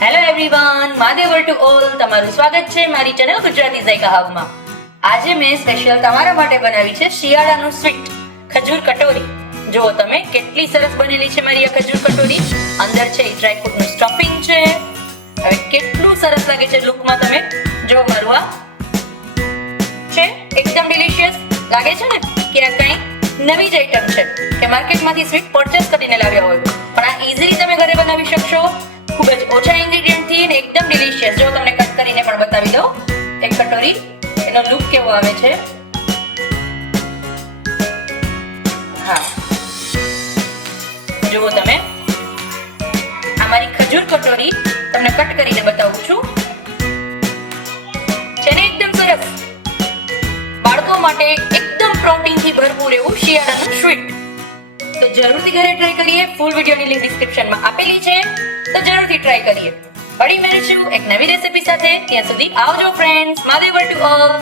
Hello everyone, મહાદેવર to all. તમારું સ્વાગત છે મારી ચેનલ ગુજરાતી ઝાયકા હબમાં. આજે મેં સ્પેશિયલ તમારા માટે બનાવી છે શિયાળાનું સ્વીટ ખજૂર કટોરી. જુઓ તમે કેટલી સરસ બનેલી છે મારી આ ખજૂર કટોરી. અંદર છે એ ડ્રાયફ્રૂટનું સ્ટફિંગ છે. હવે કેટલું સરસ લાગે છે લુકમાં. તમે જો મારું આ છે એકદમ ડિલિશિયસ લાગે છે ને કે આ કઈ નવી જ આઈટમ છે કે માર્કેટમાંથી સ્વીટ પરચેસ કરીને લાવ્યા હોય, પણ આ ઈઝીલી તમે ઘરે બનાવી શકશો ખૂબ જ ઓછા ઇન્ગ્રેડિયન્ટથી ને એકદમ ડિલિશિયસ. જો તમને કટ કરીને પણ બતાવી દઉં એક કટોરી, એનો લુક કેવો આવે છે. હા જુઓ તમે, આ મારી ખજૂર કટોરી તમને કટ કરીને બતાવું છું. છે ને એકદમ સરસ. બાળકો માટે એકદમ પ્રોટીનથી ભરપૂર એવું શિયાળાનું સ્વીટ. તો જરૂરથી ઘરે ટ્રાય કરીએ. ફૂલ વિડીયોની લિંક ડિસ્ક્રિપ્શનમાં આપેલી છે, તો જરૂરથી ટ્રાય કરીએ. ફરી મળીશું એક નવી રેસીપી સાથે. ત્યાં સુધી આવજો ફ્રેન્ડ્સ. મહાદેવર to all.